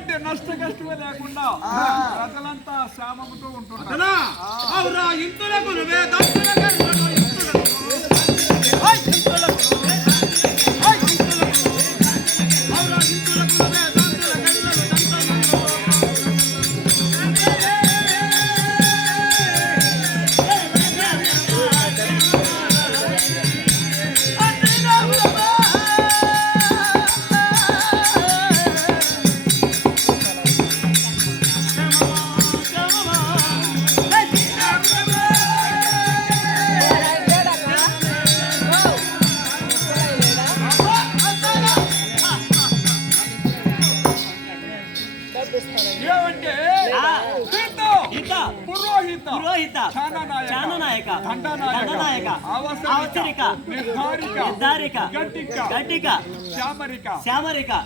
ఎలాంటి నష్ట కష్టమే లేకుండా ప్రజలంతా క్షేమముతో ఉంటున్నారు.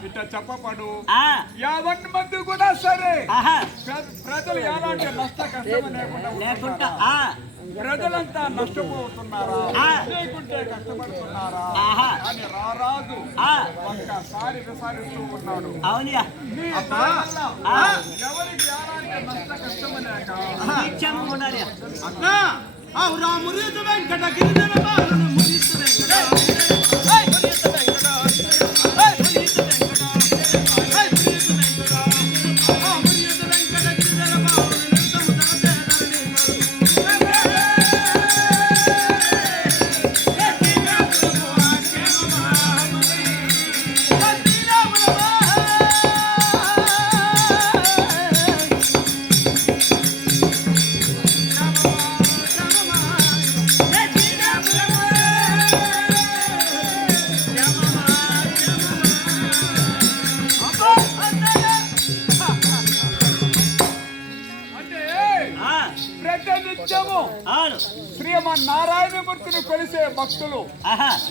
ఇట్లా చెప్పపడు యావన్ మంది కూడా సరే ప్రజలు ఎలాంటి నష్ట కష్టం లేకుండా ప్రజలంతా నష్టపోతున్నారా లేకుంటే కష్టపడుతున్నారా అని రారాజు ఒక్కసారి విసారిస్తూ ఉన్నాడు. ఎవరికి ఎలాంటి నష్ట కష్టం లేక వెంకట గిరిజన శ్రీమన్నారాయణమూర్తిని కొలిసే భక్తులు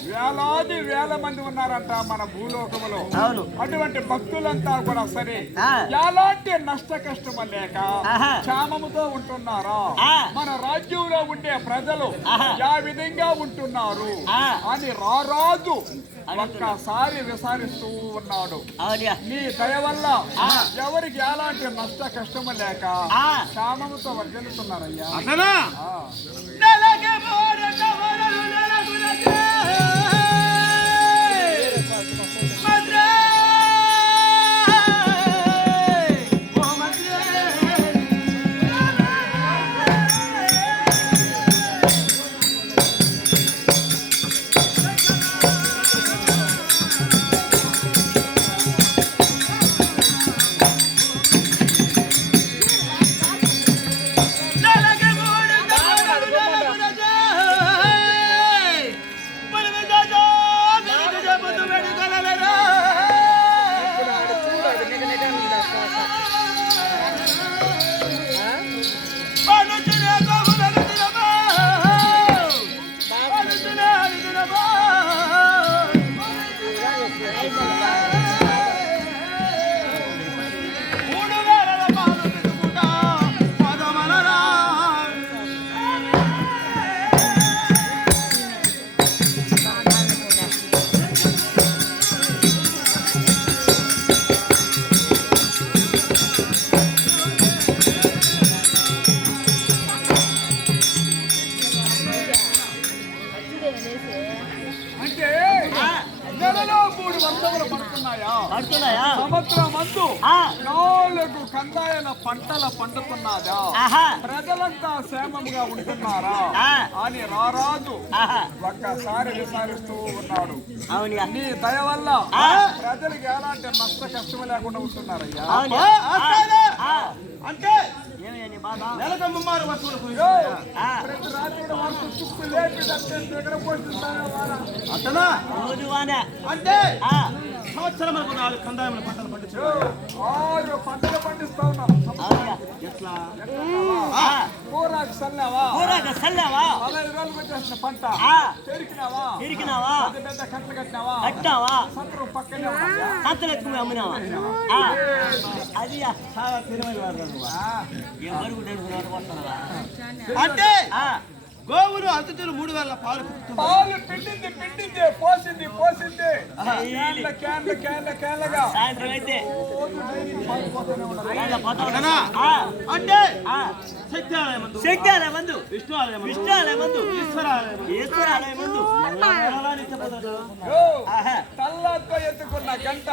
వేలాది వేల మంది ఉన్నారంట మన భూలోకములో. అటువంటి భక్తులంతా కూడా సరే ఎలాంటి నష్ట కష్టము లేక క్షేమముతో ఉంటున్నారా, మన రాజ్యంలో ఉండే ప్రజలు ఏ విధంగా ఉంటున్నారు అని రారాజు ఒక్కసారి విసారిస్తూ ఉన్నాడు. నీ దయ వల్ల ఎవరికి ఎలాంటి నష్ట కష్టము లేక క్షేమముతో వర్ధిల్లుతున్నారయ్యా. సంవత్సరమందు 4 కందాయాల పంటల పండుతున్నదా, ప్రజలంతా క్షేమంగా ఉంటున్నారా అని రారాజు ఒక్కసారి విచారిస్తూ ఉన్నాడు. నీ దయ వల్ల ప్రజలకు ఎలాంటి నష్ట కష్టం లేకుండా ఉంటున్నారయ్యా. అంటే నెలకు 3 వస్తువులు ప్రతి రాత్రి చుట్టూ లేపి అతనా అంటే సంవత్సరం 4 కందాయముల పంటలు పండించు 6 పంటలు పండిస్తా ఉన్నాం. ఎట్లా కూరకు చల్లావా 15 రోజులకు వచ్చేసిన పంట పెరికినావా పెద్ద కట్టలు కట్టినావా సంతరం పక్కనే అమ్మినావా అది అంటే గోవులు అతిథులు 3000 పాలు పితుకుతుంది. పాలు పిండింది పోసింది కేంద్రగా సాయంత్రం అయితే అంటే శక్తి ఆలయ మందు విష్ణు ఆలయం మందు ఈశ్వర ఆలయం మందు తల్లతో ఎత్తుకున్న గంట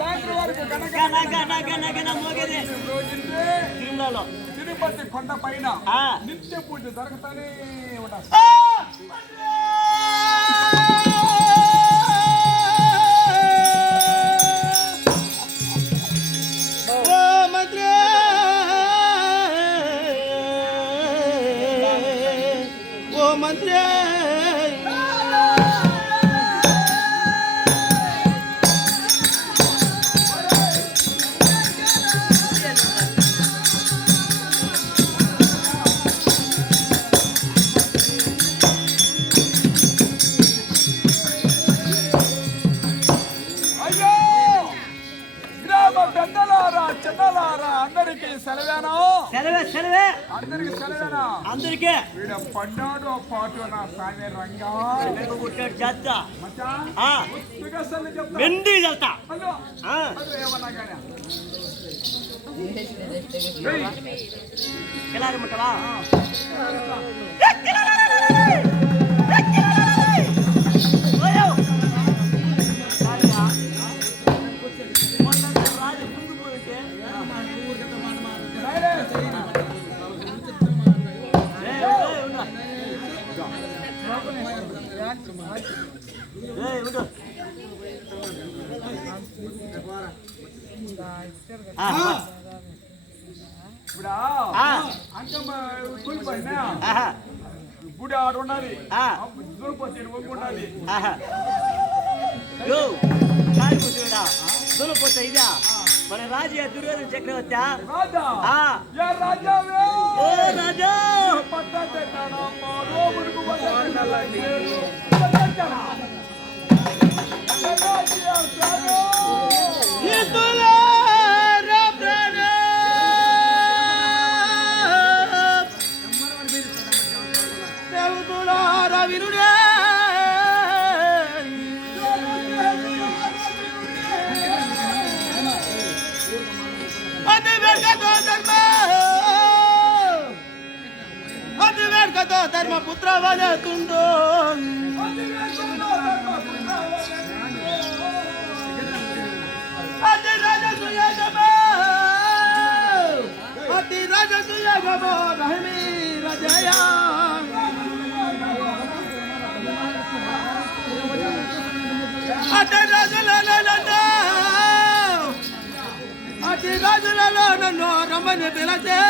సాయంత్రం వరకు గన మోగేది తిరుమలలో తిరుపతి కొండ పైన నిత్య పూజ జరుగుతానే ఉంటారు. అందరికీ పడ్డాడు పాటు నా సామే రంగా చేస్తా మెండి వెళ్తా కెలారమంటవా గుడి ఆడు ఉండాలి ఉండాలి దులపోతే ఇదా మన రాజు దుర్యోధన చక్రవర్తి రాజా ధర్మ పుత్ర వలతుండో అతి రాజసుయాగమో రహమీ రజయా అతి రాజులలో నన్ను రమ్మని పిలచే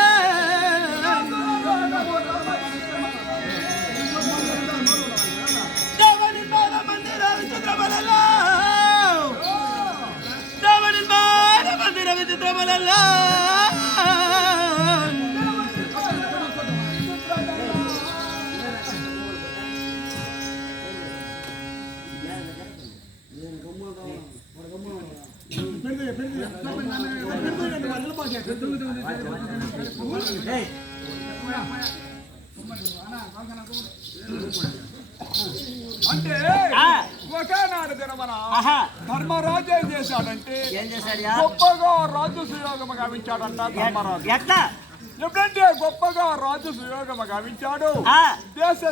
అంటే ఒకనాడు దినమన ధర్మరాజు ఏం చేశాడంటే గొప్పగా రాజు సుయోగము గావించాడంట ధర్మరాజు. ఎట్లా ఎప్పుడంటే గొప్పగా రాజు సుయోగము గావించాడు.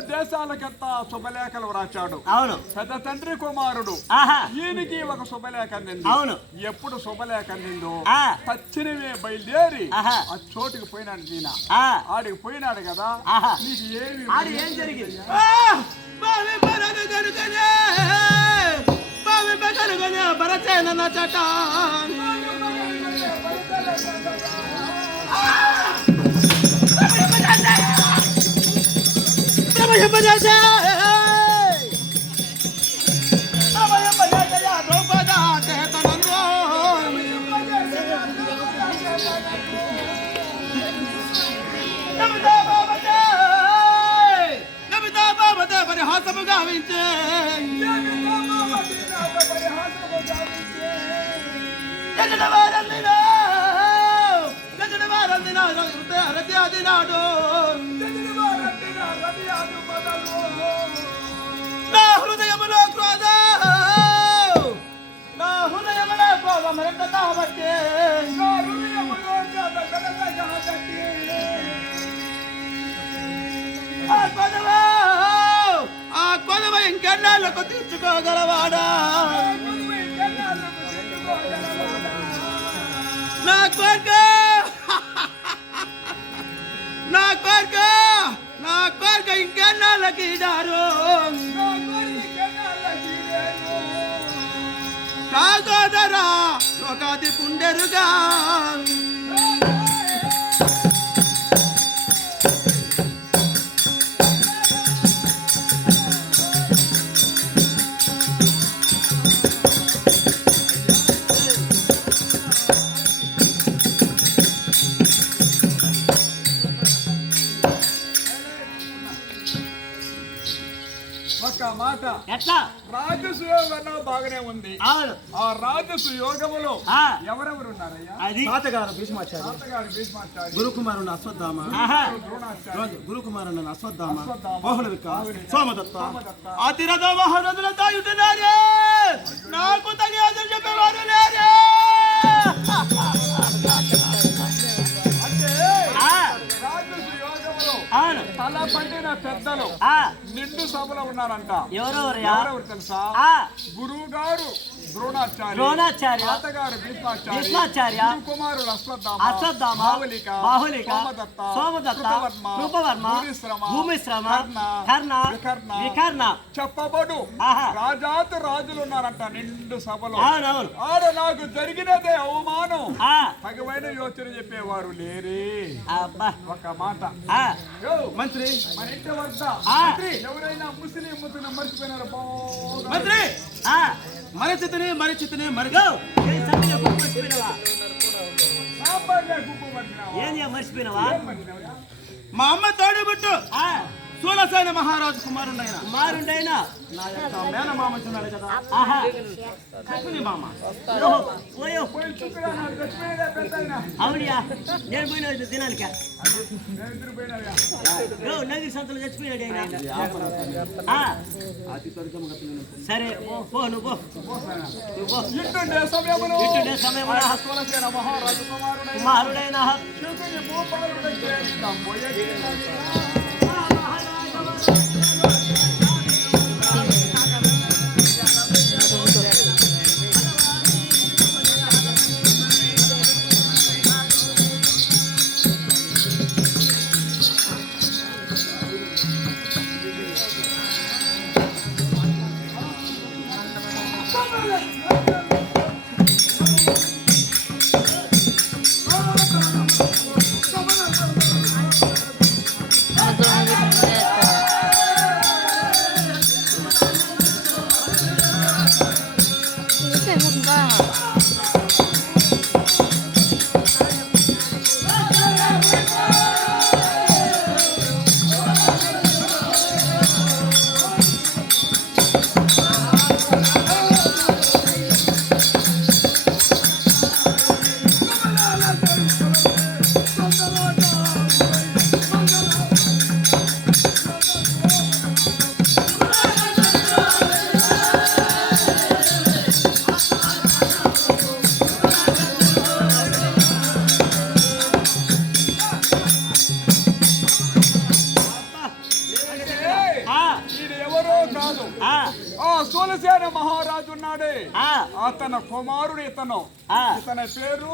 దేశాలకంతా శుభలేఖలు వ్రాచాడు. అవును. పెద్ద తండ్రి కుమారుడు ఈయనకి ఒక శుభలేఖ అందింది. అవును. ఎప్పుడు శుభలేఖ అందిందో తచ్చినవే బయలుదేరి ఆ చోటుకి పోయినాడు. ఈయన ఆడికి పోయినాడు కదా. నీకు ఏం జరిగింది? మరింత కాబట్టి ఆ కొదవ ఇంకెన్నాళ్ళకు తీర్చుకోగలవాడా నా కోరిక నా కోరిక నా కోరిక ఇంకెన్నాళ్ళకి ఇదారు కాగోదరా లోకాది పుండెరుగా ఒక్క మాట ఎట్లా రాజసుయోగం బాగానే ఉంది. అవును ఆ రాజసుయోగములో ఆ. ఎవరెవరు ఉన్నారయ్యా? అది తాతగారు భీష్మాచార్య తాతగారు భీష్మాచార్య, గురుకుమారుని అశ్వత్థామ ఆహా ద్రోణాచార్య, గురుకుమారుని అశ్వత్థామ అశ్వత్థామ, బాహుళ వికాస్ బాహుళ వికాస్, సోమదత్త సోమదత్త, అతిరథ మహారథులతో ఉంటున్నారే నాకు తెలియదు చెప్పేవారు లేరే అంటే ఆ, రాజసుయోగములో అవును తల పండిన పెద్దలు ఆ, నిండు సభలో ఉన్నారంట. ఎవరెవరయా ఎవరెవరు తెలుసా? ఆ, గురువు గారు ద్రోణాచార్య, ద్రోణాచార్య, తాతగారు భీష్మాచార్య, భీష్మాచార్య, కుమారుడు అశ్వత్థామ, అశ్వత్థామ, బాహుళిక, బాహుళిక, సోమదత్త, సోమదత్త, కృపవర్మ, భూమిశ్రమ, కర్ణ, వికర్ణ చెప్పబడు ఆహా. రాజాతు రాజులు ఉన్నారంట నిండు సభలో. అవునవును ఆడ నాకు జరిగినదే అవమానం, ఆ, తగివైన యోచన చెప్పేవారు లేరే. అబ్బా ఒక మాట ఆ, యో, మంత్రి మన ఇంటి వద్ద ఆ. ఎవరైనా ముస్లిం మర్చిపోయినారు బాగా. మంత్రి ఆ, మరిచితనే గో, ఏ సమయంలో కుక్క మర్చిపోయినావా? సాంబార్లే గుప్పు పట్టినావా? ఏంది మర్చిపోయినావా? ఏం పట్టినావురా? మా అమ్మ తోడుబుట్టు ఆ, సూలసైన మహారాజు కుమారుడు ఆయన మారుండైనా నా యొక్క మేనమామ అంటున్నాడు కదా ఆహా శకుని మామ ఓహో, ఓయో పోయి చూపిరా, నాకు చచ్చిపోయేదే పెద్దయినా. అవునియా నేను పోయిన దినానిక నేను ఇద్దరు పోయినావురా. నగిరి సంతలో చచ్చిపోయినాడు ఆయన ఆ, అతి త్వరితముగా సరే పో నువ్వు పో పోసానా? నువ్వు పో ఇట్టుండే సమయములో ఇట్టుండే సమయమున తులసేన మహారాజు కుమారుడైన కుమారుడైన శకుని భూపాలుడైతే పోయేది. కాదు. ఆ తులసేన మహారాజు ఉన్నాడే అతని కుమారుడు ఇతను. ఇతని పేరు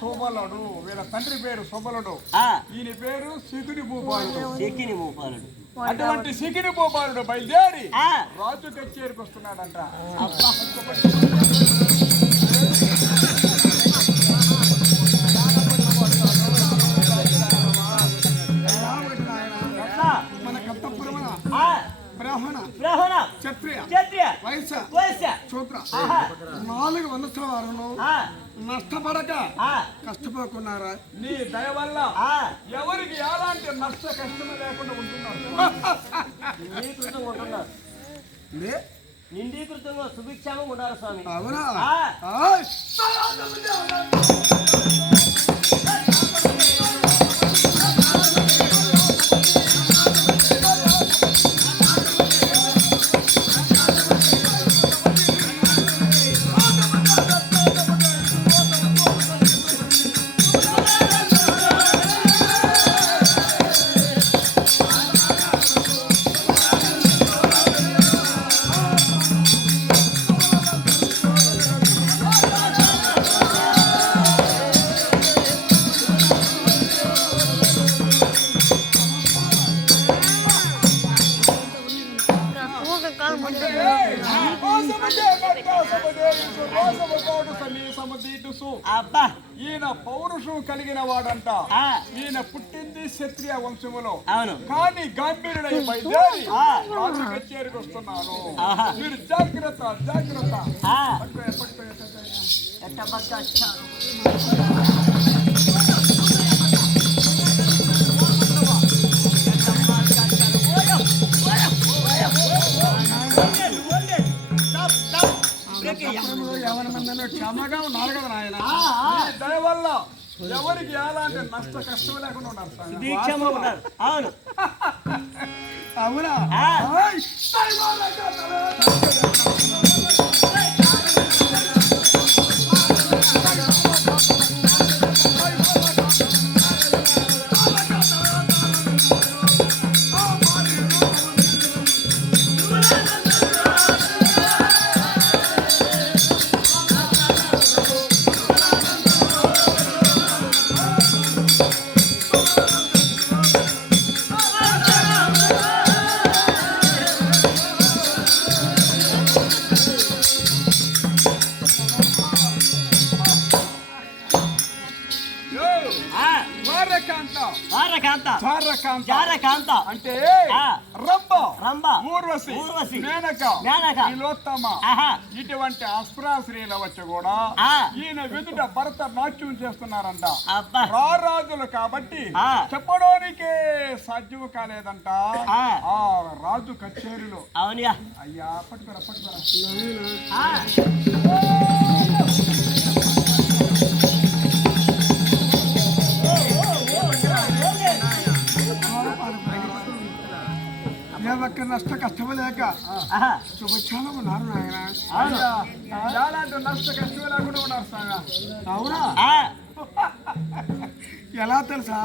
సోబలుడు. వీళ్ళ తండ్రి పేరు సోబలుడు. ఈయన పేరు శకుని భూపాలుడు. అటువంటి శకుని భూపాలుడు బయలుదేరి రాజు కచేరికి వస్తున్నాడంట. మన కర్తపురమున బ్రాహ్మణ క్షత్రియ వైశ్య శూద్ర 4 వందల వారును నష్టపడక కష్టపోకున్నారా? నీ దయ వల్ల ఎవరికి ఎలాంటి నష్ట కష్టము లేకుండా ఉంటున్నారు. నిండీకృతంగా సుభిక్షంగా ఉండాలి స్వామి. అవునా? అబ్బా ఈయన పౌరుషం కలిగిన వాడంట. ఆ ఈయన పుట్టింది క్షత్రియ వంశములో, అవును కానీ గంభీరుడై బయలుదేరి రాజు కచేరికి వస్తున్నాను. మీరు జాగ్రత్త జాగ్రత్త. ఆ పట్టుకో, పట్టుకో, ఎట్ట బక్క వచ్చారు. క్షమగా ఉన్నారు కదా నాయన. దయ వల్ల ఎవరికి ఎలాంటి నష్ట కష్టం లేకుండా ఉన్నారు స్వామి. దీక్షగా ఉన్నారు. అవును అవునా? జారకాంత అంటే రంభ, రంభ, ఊర్వశి, ఊర్వశి, మేనక, మేనక, తిలోత్తమ ఇటువంటి అస్ప్రాశ్రీల వచ్చి కూడా ఈయన వెదుట భరత నాట్యం చేస్తున్నారంట. రారాజులు కాబట్టి చెప్పడానికి సాధ్యం కాలేదంట ఆ రాజు కచేరీలో. అవునయ్యా. అయ్యా పట్టుకోరా పట్టుకోరా. నష్ట కష్టం లేక శుభక్షణం ఉన్నారు నాయన. ఎలాంటి నష్ట కష్టం లేకుండా ఉన్నారు సాగా. అవునా? ఎలా తెలుసా?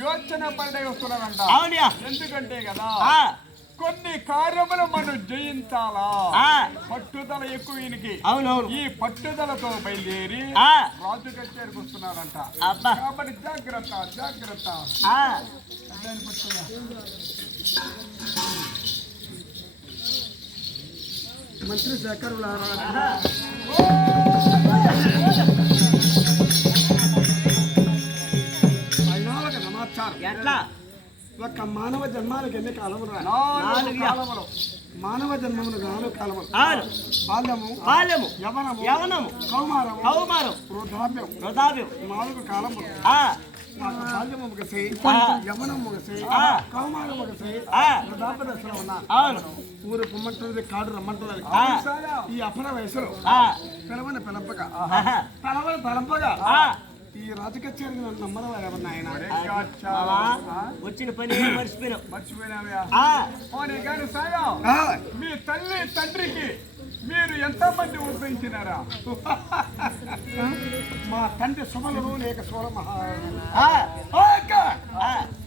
యోచన పడే వస్తున్నారంట. ఎందుకంటే కదా కొన్ని కార్యములు మనం జయించాలా, పట్టుదల ఎక్కువ ఈయనకి. ఈ పట్టుదలతో బయలుదేరి రాజు కచేరికి వస్తున్నారంట. కాబట్టి జాగ్రత్త జాగ్రత్త. మంత్రి శేఖర్ ఎట్లా ఒక మానవ జన్మాలకు ఎన్ని కాలములు? మానవ జన్మములు 4 కాలములు. బాల్యము, యవనము, కౌమారము, వృద్ధాప్యం 4 కాలములు. బాల్యము ముగిసి, యవనం ముగిసి, కౌమారం ముగిసి, వృద్ధాప్య దశలో ఉన్నారు. ఊరు పొమ్మంటుంది, కాడు రమ్మంటుంది. ఈ అపర వయసులో పిలవని తలంపగా ఈ రాజకీయ నమ్మడం ఏమన్నాయన వచ్చిన పని మర్చిపోయినా మీ తల్లి తండ్రికి మీరు ఎంతమంది ఉద్ధరించినారా? మా తండ్రి శుభలు లేక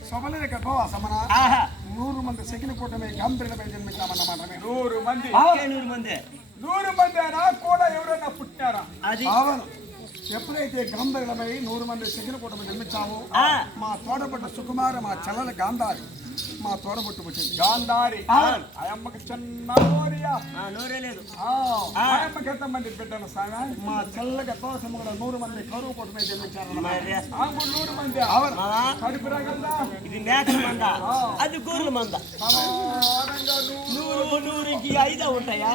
శుభలు లేక సమన 100 మంది శకిన కూటమి గంభీరమై జన్మించామన్నమాట. 100 మంది అయినా కూడా ఎవరైనా పుట్టారా? అది ఎప్పుడైతే గంభీరమై 100 మంది శకిన కూటమి జన్మించాము, మా తోడబుట్ట సుకుమార, మా చల్లల గాంధారి, మా తోడబుట్టు పుట్టింది గాంధారి. ఆయమ్మకి చిన్న నోరే లేదు. ఆయమ్మకి ఎంతమంది బిడ్డలు సాగా? మా చల్లగా తోసము కూడా 100 మంది కరువు కూటమి జన్మించారు. 100 మంది కడుపు రగందా, ఇది మేకల మంద, అది గొర్రెల మంద. 100కి 5 ఉంటాయా?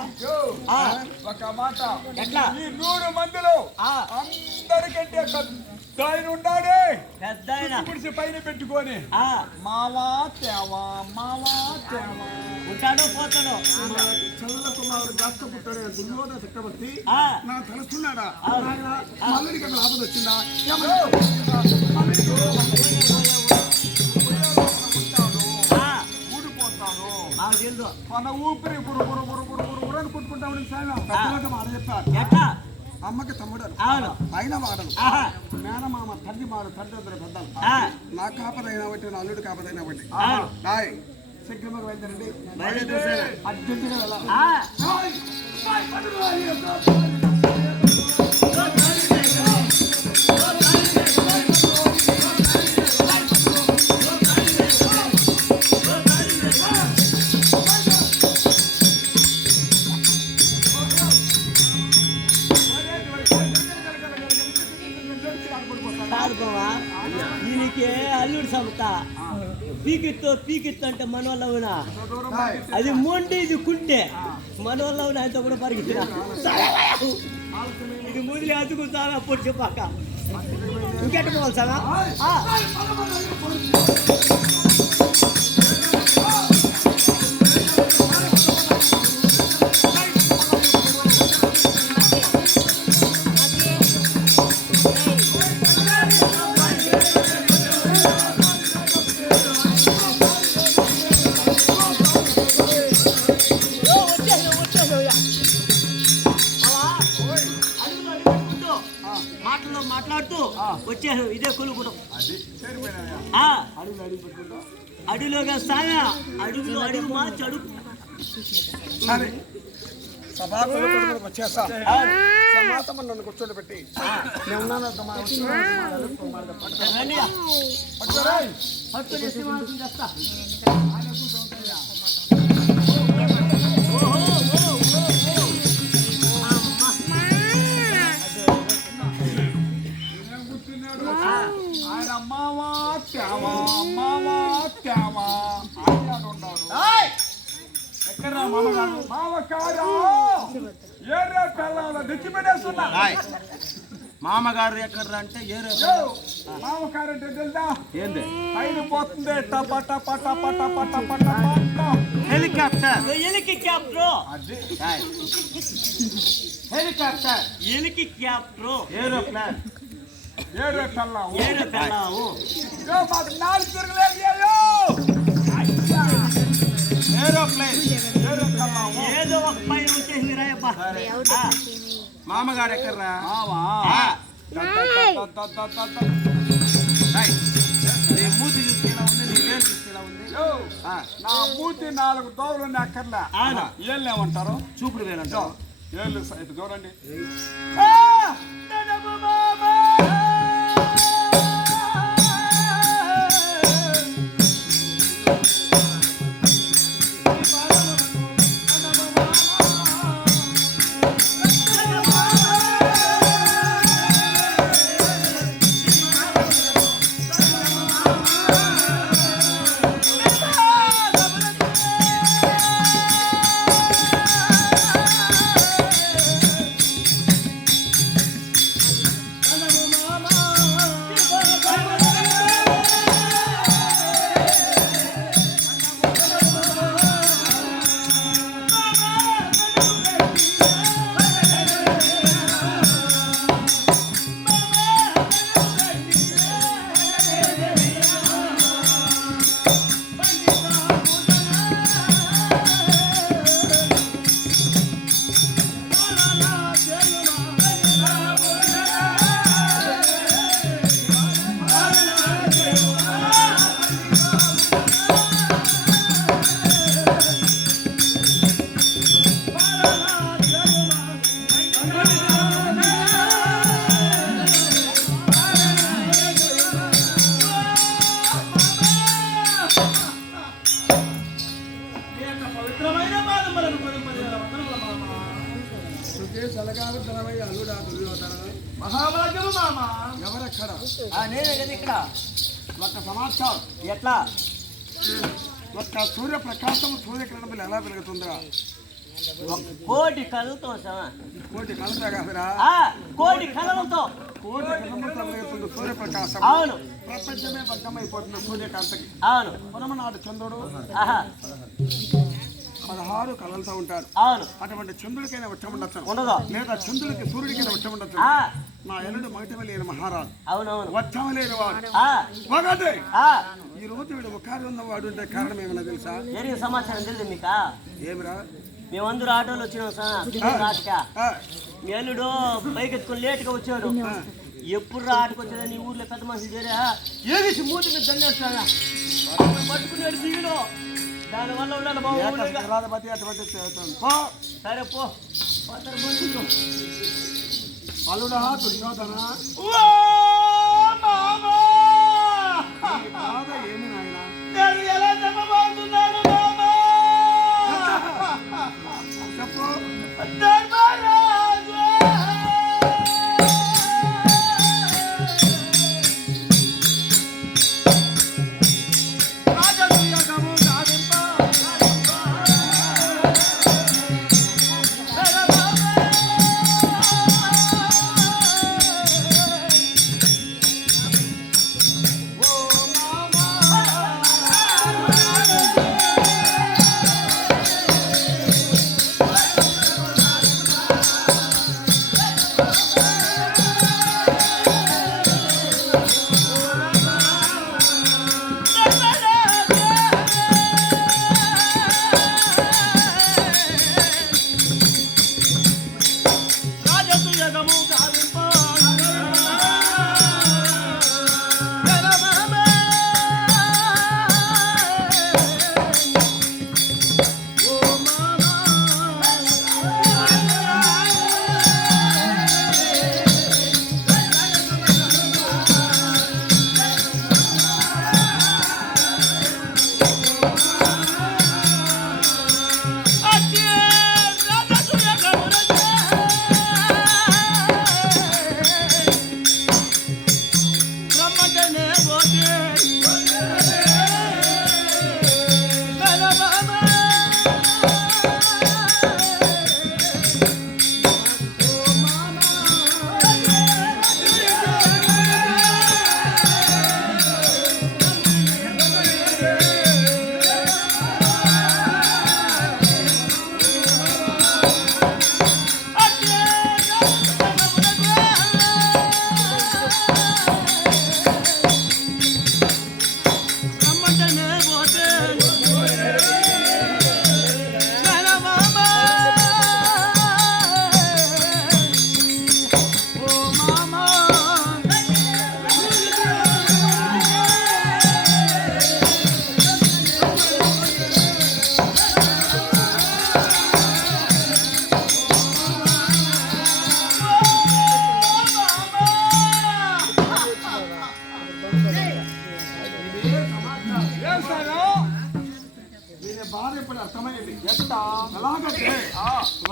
ఒక మాట, ఎట్లా ఈ 100 మందిలో అందరికంటే పెద్ద ఆయన ఉన్నాడే పెద్ద ఆయన గుడిసి పైన పెట్టుకొని మావా తేవా మావా తేవా ఉంటాడో పోతాడో చల్ల కుమారుడు జాస్త పుట్టాడు దుర్యోధన చక్రవర్తి నా తెలుస్తున్నాడా మళ్ళీ అక్కడ ఆపద వచ్చిందా ఊడిపోతాడు మన ఊపిరి గురు గురు గురు గురు గురు గురు అని పుట్టుకుంటామని మాట చెప్పారు అమ్మకి తమ్ముడు అయిన వాడలు మేనమామ తండ్రి మాడు తండ్రి పెద్దలు నా కాపదైనా బట్టి నా అల్లుడు కాపదైనా బట్టి శీఘ్రంగా వెళ్తారండి అర్జెంటుగా వెళ్ళాలి దీనికి అల్లుడు సమత పీకిత్తు అంటే మనోళ్ళవునా అది మొండి ఇది కుంటే మనోళ్ళవునా అంతా కూడా పరిగెత్తిన ఇది ముదిలి అదుకుతానా పొడి చెప్పాక ఇంకెట్ట పోవాలి సార్ మాట్లాడుతూ వచ్చేసారు ఇదే కొలుపుటం అడుగులోగా సాగా అడుగులో అడుగు మార్చి అడుగు వచ్చేసా సమాతం నన్ను కూర్చోని పెట్టి ఆయన మావా త్యావా మావా త్యావా ఎక్కడ మామగారు మామకారా ఏరే కళ్ళలో తెచ్చి పెట్టేస్తున్నా మామగారు ఎక్కడ అంటే మామకారు అంటే తెలుసా ఏంది పైన పోతుంది టప టప టప టప టప టప helicopter helicopter helicopter helicopter aeroplane ఏరే కళ్ళం మాకు నాలుగు తిరగలేదు ఏరోప్లేన్ ఏదో ఒక పైన వచ్చేసింది రాయబ్బా మామగారు ఎక్కర్రా నీ మూతి చూస్తే ఇలా ఉంది నీ వేలు చూస్తే ఇలా ఉంది నా మూతి 4 దోవలు అక్కర్లా ఏళ్ళు ఏమంటారు చూపుడు వేలంటారు ఏళ్ళు ఇటు చూడండి మహాభాగ్యము మామ ఎవరెక్కడ నేనే కదా ఇక్కడ ఒక సమాచారం ఎట్లా ఒక సూర్యప్రకాశం సూర్యకిరణములు ఎలా పెరుగుతుందిరా కోటి కళ్ళతో కోటి కలతా కాదురా కోటి కళ్ళతో కోటి కిలోమీటర్లు వెళ్తుంది సూర్యప్రకాశం. అవును. ప్రపంచమే భగ్నమైపోతుంది సూర్యకాంతకి. అవును. పునమనాడు చంద్రుడు ఆహా 16 కళలతో ఉంటాడు. అవును. అటువంటి చంద్రుడికైనా వచ్చి ఉండొచ్చు, ఉండదు. లేదా చంద్రుడికి సూర్యుడికైనా వచ్చి ఉండొచ్చు. ఆ నా ఎల్లుడు మగటమే లేని మహారాజు, అవునవును. వచ్చామ లేని వాడు ఆ ఒకటి. ఆ ఈ రోజు వీడు ముఖాలు ఉన్నవాడు అంటే కారణం ఏమన్నా తెలుసా? జరిగిన సమాచారం తెలియదు మీకా? ఏమిరా? మేమందరూ ఆటోలో వచ్చినాం సార్ రాటక. మీ అల్లుడు బైక్ ఎత్తుకొని లేట్గా వచ్చాడు. ఎప్పుడు ఆటకు వచ్చేదా నీ ఊర్లో పెద్ద మనుషులు చేరా ఏది మూతి మీద దండేస్తానా పట్టుకున్నాడు దిగులో. దానివల్ల ఉన్నాడు బాబు. సరే పో మనుషులు అల్లుడా దుర్యోధన ఏమి నాయనా? నేను ఎలా చెప్పబోతున్నాను బాబా? చెప్పు. ధర్మరాజు రాజసూయకము సాధింప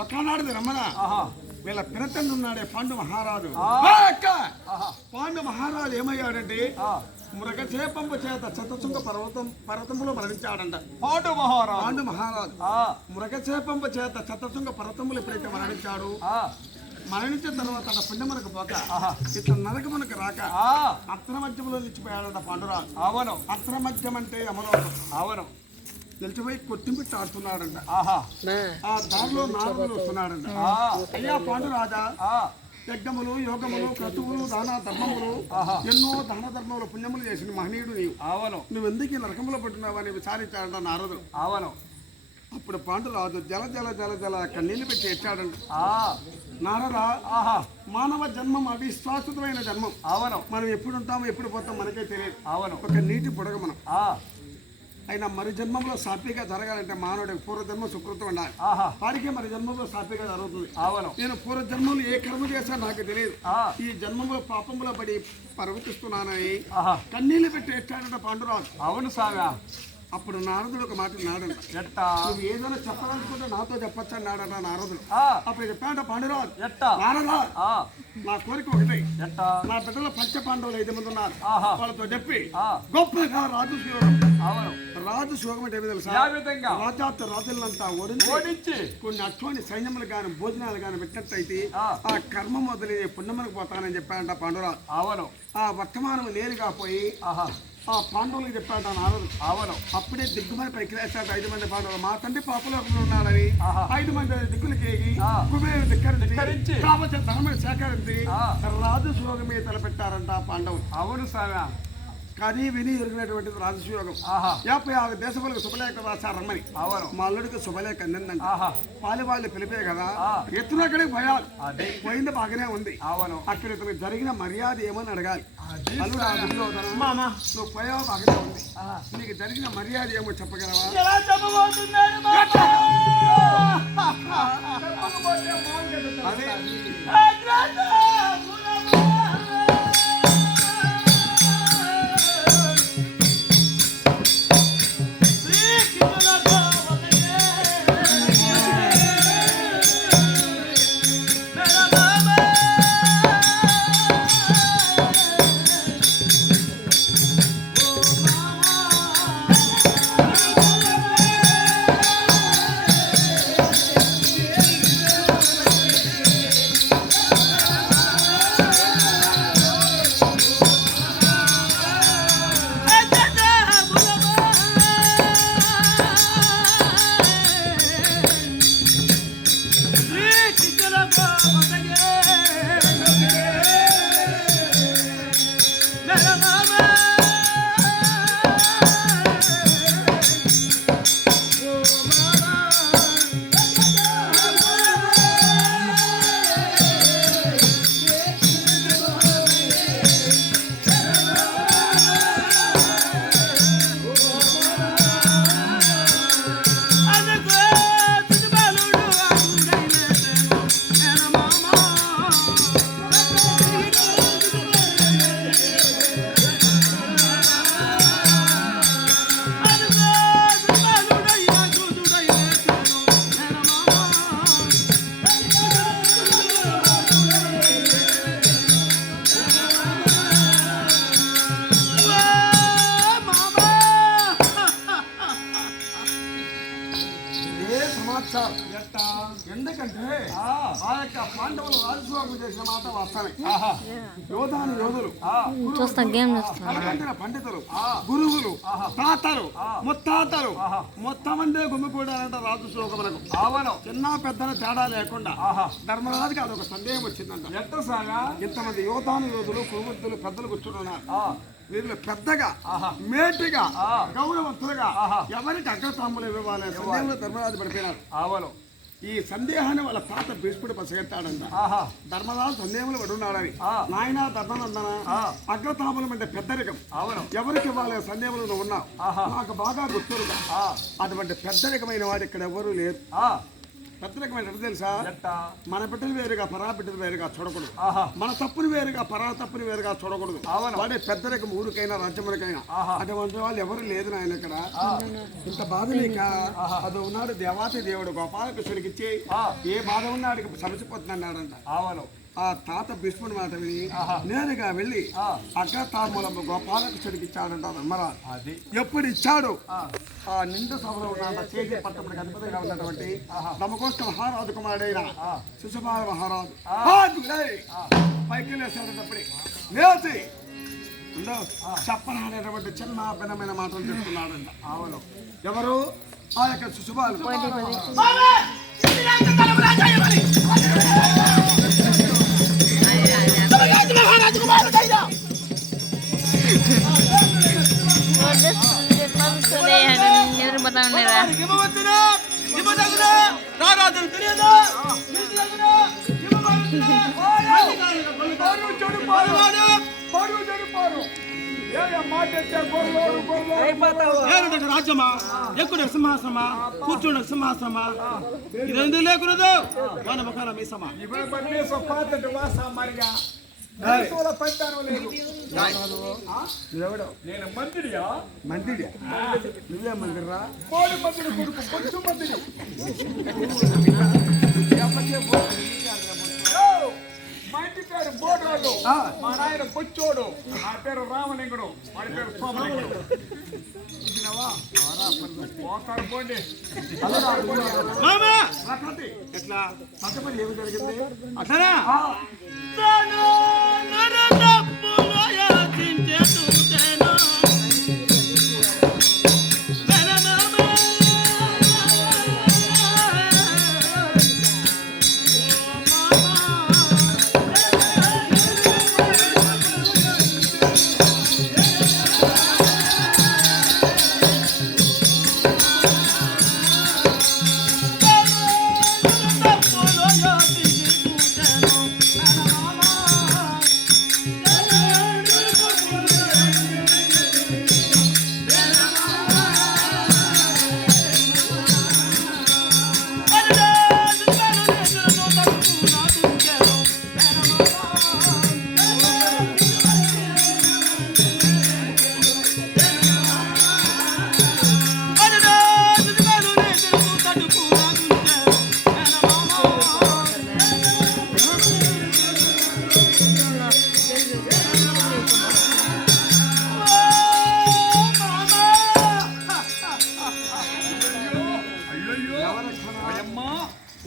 ఒకనాడు రమ్మన వీళ్ళ పినతండ్రి ఉన్నాడే పాండు మహారాజు. పాండు మహారాజు ఏమయ్యాడంటే మృగచేపంపు చేత చతుశృంగ పర్వతంలో మరణించాడంట. పాండు మహారాజు మృగచేపంపు చేత చతుశృంగ పర్వతములు ఎప్పుడైతే మరణించాడు, మరణించిన తర్వాత తన పుణ్యమునకు పోక ఇతను నరకమునకు రాక అస్త్రమధ్యంలో నిలిచిపోయాడంట పాండురాజు. అవును. అస్త్రమధ్యం అంటే అమరావతి. అవును. నిలిచిపోయి కొట్టింపిట్టి ఆడుతున్నాడంట. ఆ దారిలో నారదుడు వస్తున్నాడంట. అయ్యా పాండురాజా, యజ్ఞములు, యోగములు, క్రతువులు, దాన ధర్మములు, ఎన్నో దాన ధర్మములు పుణ్యములు చేసిన మహనీయుడు నీవు. అవును. నువ్వు ఎందుకు నరకములో పట్టినావు అని విచారించాడంట నారదుడు. అవును. అప్పుడు పాండురాజు జల జల జల జల కన్నీళ్లు పెట్టి ఎచ్చాడంట. నారద, మానవ జన్మం అవిశ్వాసితమైన జన్మం. అవును. మనం ఎప్పుడు ఉంటామో ఎప్పుడు పోతాం మనకే తెలియదు. అవును. ఒక నీటి బుడగ మనం. అయినా మరి జన్మంలో సాత్విగా జరగాలంటే మానవుడికి పూర్వజన్మ సుకృతం ఉండాలి. వాడికి మరి జన్మంలో సాత్విగా జరుగుతుంది. నేను పూర్వజన్మలు ఏ కర్మ చేశాను నాకు తెలియదు. ఈ జన్మంలో పాపంలో పడి ప్రవర్తిస్తున్నానని కన్నీళ్లు పెట్టి ఎట్టాడంట పాండురాజు. అవును స్వామి. అప్పుడు నారదుడు ఒక మాట నాడంట. ఎట్టా నువ్వు ఏదైనా చెప్పాలనుకుంటే నాతో చెప్పొచ్చు అన్నాడట నారదుడు. ఆ అప్పుడు చెప్పాట పాండురాజు, ఎట్టా నారదా ఆ నా కోరిక ఒకటే, ఎట్టా నా బిడ్డల పంచ పాండవులు 5 మంది ఉన్నారు. ఆహా వాళ్ళతో చెప్పి ఆ గొప్పగా రాజు శోగం. అవును రాజు శోగం అంటే ఏమి తెలుసా? యా విధంగా రాజాతో రాజులంతా ఓడించి ఓడించి కొన్ని అటువంటి సైన్యములు గాని భోజనాలు గాని పెట్టినట్టయితే ఆ కర్మ మొదలైన పుణ్యములకు పోతానని చెప్పాడంట పాండురాజు. అవును ఆ వర్తమానం నేరుగా పోయి ఆహా ఆ పాండవులకు చెప్పాడంట నారదుడు. అవును అప్పుడే దిగ్గుమని పైకి లేచాడు 5 మంది పాండవులు. మా తండ్రి పాపలోకంలో ఉన్నాడని ఆహా 5 మంది దిక్కులకేగి ఆ కుబేరు ధిక్కరించి ధిక్కరించి కావలసిన ధనములు సేకరించి ఆ రాజు శోగమే తలపెట్టారంట ఆ పాండవులు. అవును సాగా కని విని ఎరిగినటువంటిది రాజసుయోగం. ఆహా 56 దేశములకు శుభలేఖ రాశారమ్మని. అవును మా అల్లుడికి శుభలేఖ అందిందంట. ఆహా పాలి వాళ్ళు పిలిపే కదా ఆ ఎత్తునక్కడికి పోయాలి. అదే పోయింది బాగానే ఉంది. అవును అక్కడ ఇతనికి జరిగిన మర్యాద ఏమని అడగాలి. అది అల్లుడు ఆ దుర్యోధన, మామా నువ్వు పోయావు బాగానే ఉంది, ఆహా నీకు జరిగిన మర్యాద ఏమో చెప్పగలవా? ఎలా చెప్పబోతున్నాడు అదే ఎందుకంటే ఆ యొక్క పాండవులు రాజస్వామి చేసిన మాట వాస్తవమే. యోధాను యోధులు, పండితులు, గురువులు, తాతలు, ముత్తాతలు మొత్తం మందే గుమ్మికూడాలంట రాజు శ్లోకములకు. అవును చిన్న పెద్దల తేడా లేకుండా ధర్మరాజుకి అదొక సందేహం వచ్చిందంట. ఎట్ట సాగా ఇంతమంది యోధాను యోధులు, కురువృద్ధులు, పెద్దలు కూర్చున్నారు. వీళ్ళు పెద్దగా మేటిగా గౌరవంతులుగా ఎవరికి అగ్రతాంబులు ఇవ్వాలి సందేహంలో ధర్మరాజు పడిపోయినారు. అవును ఈ సందేహాన్ని వాళ్ళ తాత భీష్ముడు పసిగట్టాడంట. ధర్మరాజు సందేహంలో పడున్నాడని. నాయన ధర్మనందన, అగ్రతాంబులం అంటే పెద్దరికం, అవును ఎవరికి ఇవ్వాలి సందేహంలో నువ్వు ఉన్నావు, నాకు బాగా గుర్తురుగా. అటువంటి పెద్దరికమైన వాడు ఇక్కడ ఎవరు లేరు. పెద్దరికమైన తెలుసా? మన బిడ్డలు వేరుగా పరా బిడ్డలు వేరుగా చూడకూడదు, మన తప్పుని వేరుగా పరా తప్పుని వేరుగా చూడకూడదు. వాడే పెద్దరికం ఊరికైనా రాజ్యములకైనా. అటువంటి వాళ్ళు ఎవరు లేదు నాయన ఇక్కడ. ఇంత బాధ లేక అది ఉన్నాడు దేవాతి దేవుడు గోపాలకృష్ణుడికి ఇచ్చి ఏ బాధ ఉన్నాడికి సమసిపోతున్నాడంట. అవును ఆ తాత భీష్ముడి మాట విని నేరుగా వెళ్ళి అగ్రతాంబూలము గోపాలకృష్ణుడికి ఇచ్చాడంట ధర్మరాజు. ఎప్పుడు ఇచ్చాడు ఆ నిండు సభలో ఉన్న చేతి పట్టణకి అధిపతిగా ఉన్నటువంటి నమకోష్ట మహారాజు కుమారుడైన శిశుపాల మహారాజు పైకి లేచాడటప్పుడే లేచి చెప్పనటువంటి చిన్న భిన్నమైన మాటలు చెప్తున్నాడంట. అవును ఎవరు? ఆ యొక్క శిశుపాలు. రాజ్యమా ఎక్కువ సింహాసనమా కూర్చోండి సింహాసనమా ఇదెందుకు లేకున్నదో మన ముఖాల మీసమా రైతుల పంటాను లేదు. ఎవడో నేను మంత్రియా? మంత్రిడి నువ్వే మంత్రిరా? కోడి మంత్రి కొడుకు కొంచెం మంత్రి. మా ఇంటి పేరు బోడ్రాజు, మా నాయన కొచ్చోడు, నా పేరు రామలింగుడు, వాడి పేరు సోమలింగుడు. పోతారు పోండి. ఎట్లా పక్కపడి ఏమి జరిగింది అట్లనా?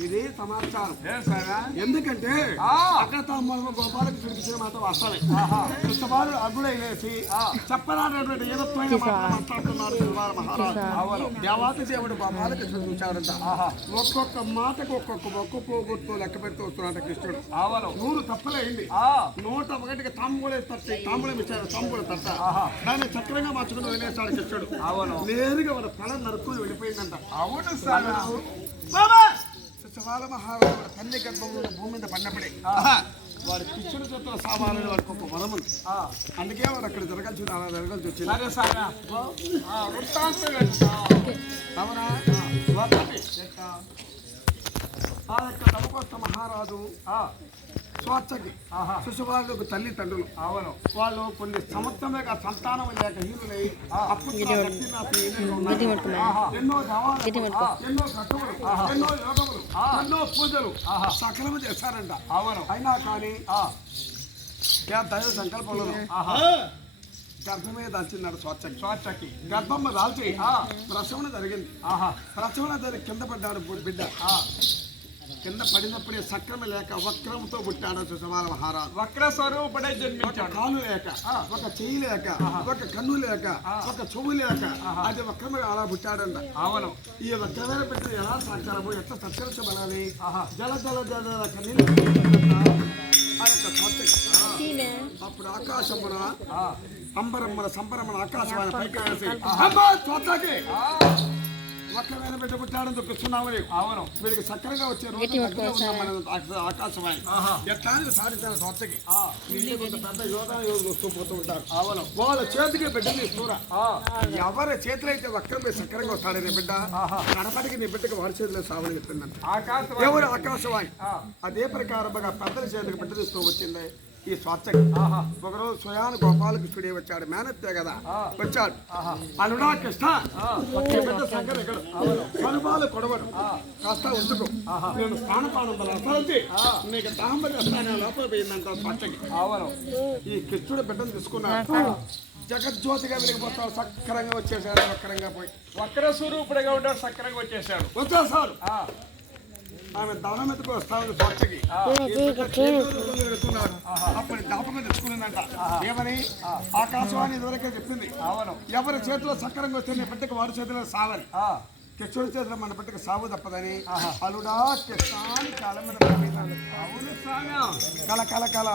ఇది సమాచారం. ఎందుకంటే అక్కడ తమ్ముడు గోపాలకు చూపించిన మాట వస్తాయి. కృష్ణబాలు అగ్గులై లేచి చెప్పరానటువంటి ఏదత్వమైన మాట్లాడుతున్నారు శివారు మహారాజు. దేవాతి దేవుడు గోపాలకు చూపించాడంట. ఒక్కొక్క మాటకు ఒక్కొక్క మొక్కు పోగొట్టు లెక్క పెడుతూ వస్తున్నాడు కృష్ణుడు. 100 తప్పలేండి. 101కి తాంబూలే తట్టి తాంబూలం ఇచ్చాడు. తాంబూల తట్ట దాన్ని చక్రంగా మార్చుకుని వదిలేస్తాడు కృష్ణుడు. నేరుగా వాళ్ళ తల నరుక్కుని వెళ్ళిపోయిందంట. అవును సార్. శివాల మహారాజు తల్లి గర్భంలో భూమి మీద పడినప్పుడే వాడి కృష్ణుడి చేతుల సామాన్లు వాడికి ఒక వరం ఉంది. అందుకే వాడు అక్కడ జరగాల్సి వచ్చింది. అవునా? ఆ యొక్క నవకోస్త మహారాజు స్వార్థకి శిశువాళ్ళకు తల్లిదండ్రులు. వాళ్ళు కొన్ని సంవత్సరమే సంతానం లేక హీనులై అప్పుడు ఎన్నో దేవాలయాలు, ఎన్నో కట్టువులు, ఎన్నో యోగములు, ఎన్నో పూజలు సకలము చేశారంట. అయినా కానీ దైవ సంకల్పంలో గర్భమే దాల్చిందట స్వార్థకి. గర్భమ్మ దాల్చి ప్రసవన జరిగింది. ప్రసవన జరిగి కింద పడ్డాడు బిడ్డ. కింద పడినప్పుడే సక్రమ లేక వక్రంతో పుట్టాడు శిశుపాల మహారాజు. వక్ర స్వరూపుడై జన్మించాడు. కాలు లేక, ఒక చెయ్యి లేక, ఒక కన్ను లేక, ఒక చెవు లేక, అది వక్రమే అలా పుట్టాడంట. అవును. ఈ వక్రమైన పెట్టిన ఎలా సాకారము ఎట్లా సత్కరించబడాలి? జల జల జల కన్నీళ్ళు ఆ యొక్క అప్పుడు ఆకాశమున అంబరమ్మల సంబరమ్మల ఆకాశమైన పైకి వేసి వక్రమైన బిడ్డ పుట్టాడని చూపిస్తున్నాము. అవును. వీడికి సక్కరగా వచ్చే ఆకాశవాణి ఎట్లా సాధించిన స్వచ్ఛకి పెద్ద యోగులు వస్తూ పోతూ ఉంటారు. అవును. వాళ్ళ చేతికి బిడ్డని ఇస్తురా. ఎవరి చేతులు అయితే వక్రం మీద సక్కరంగా వస్తాడు నీ బిడ్డ, కడపటికి నీ బిడ్డకి వారి చేతిలో సావని చెప్పిందంట. ఎవరు ఆకాశవాణి అదే ప్రకారంగా పెద్దల చేతికి బిడ్డలు ఇస్తూ వచ్చింది ఈ స్వచ్ఛకి. ఒకరోజు స్వయాన గోపాలకృష్ణుడే వచ్చాడు. మేనత్తే కదా వచ్చాడు. అలుడా కృష్ణ పెద్ద సంకర ఎక్కడ కనుపాలు కొడవడు కాస్త ఉంచుకో, నేను స్థానపానం అసలు నీకు తాంబరి వస్తానే లోపల పోయిందంట స్వచ్ఛకి. ఈ కృష్ణుడు బిడ్డను తీసుకున్నాడు. జగజ్యోతిగా వెలిగిపోతాడు. సక్కరంగా వచ్చేసాడు. వక్రంగా పోయి వక్ర స్వరూపుడిగా ఉంటాడు. సక్కరంగా వచ్చేసాడు. వచ్చేసాడు. ఆమె దవనం ఎత్తుకు వస్తాడు స్వచ్ఛకి. అప్పుడు జ్ఞాపకం తెచ్చుకున్నదంట. ఏమని? ఆకాశవాణి ఇదివరకే చెప్పింది. ఎవరి చేతిలో సక్కరంగా వస్తే నీ బిడ్డకి వారి చేతిలో సావని. కృష్ణుడి చేతిలో మన బిడ్డకి సాగు తప్పదని అలుడా కృష్ణాన్ని కాలం మీద కల కల కల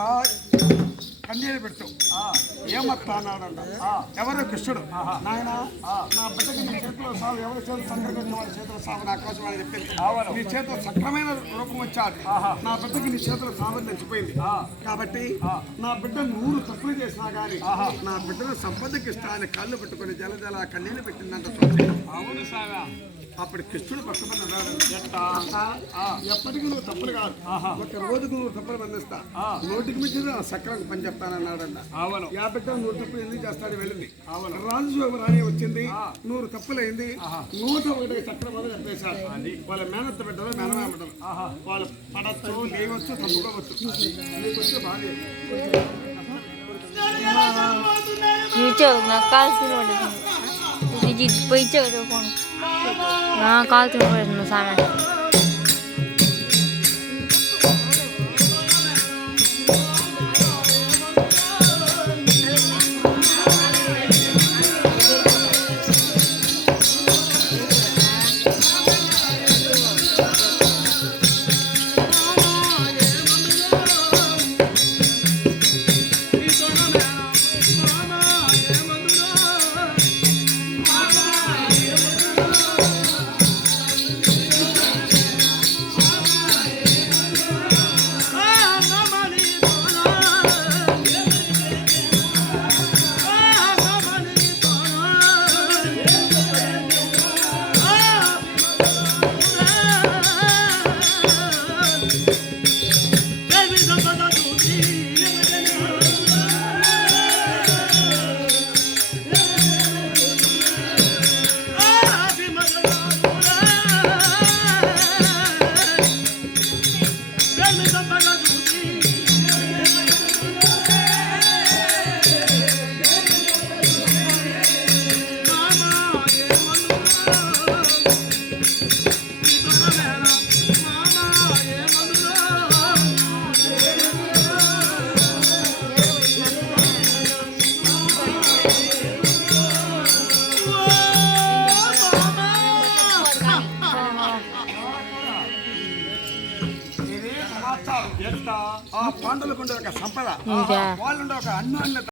కన్నీళ్ళు పెడుతూ ఏమత్తా అన్నాడంట. ఎవరు కృష్ణుడు. నాయన నా బిడ్డకి నీ చేతిలో సాగు, ఎవరి చేతులు సంకరించిన వారి చేతిలో సాగు నా కోసం అని చెప్పింది. నీ చేతిలో సక్రమైన రూపం వచ్చాడు. నా బిడ్డకి నీ చేతిలో సాగు తెచ్చిపోయింది. కాబట్టి నా బిడ్డ 100 తప్పులు చేసినా గానీ నా బిడ్డను సంపదకి ఇష్టాన్ని కళ్ళు పెట్టుకుని జల జల కన్నీళ్ళు పెట్టిందంట. అవును సాగా. అప్పుడు కృష్ణుడు పక్కన ఎప్పటికీ నువ్వు తప్పులు కాదు, ఒక రోజుకు 100 తప్పులు బంధిస్తా, నోటికి మించిన సక్రంగా పని చెప్తానన్నాడంట. అవును. 50 తప్పులు 100 తప్పులు ఎందుకు చేస్తాడు వెళ్ళింది. రాజు రాణి వచ్చింది, 100 తప్పులు అయింది, 101 చక్రం మొదలు చెప్పేశాడు. వాళ్ళ మేనత్త బిడ్డలు మేనమామ బిడ్డలు వాళ్ళు పడచ్చు, లేవచ్చు, తప్పుకోవచ్చు. నీకు వచ్చే బాగా నాకు కాల్సిన పోయి ఇచ్చావు ఫోన్ కాల్చిన పడుతుంది సామె. పాండవులకు ఉండే ఒక సంపద, వాళ్ళు ఒక అన్యోన్యత.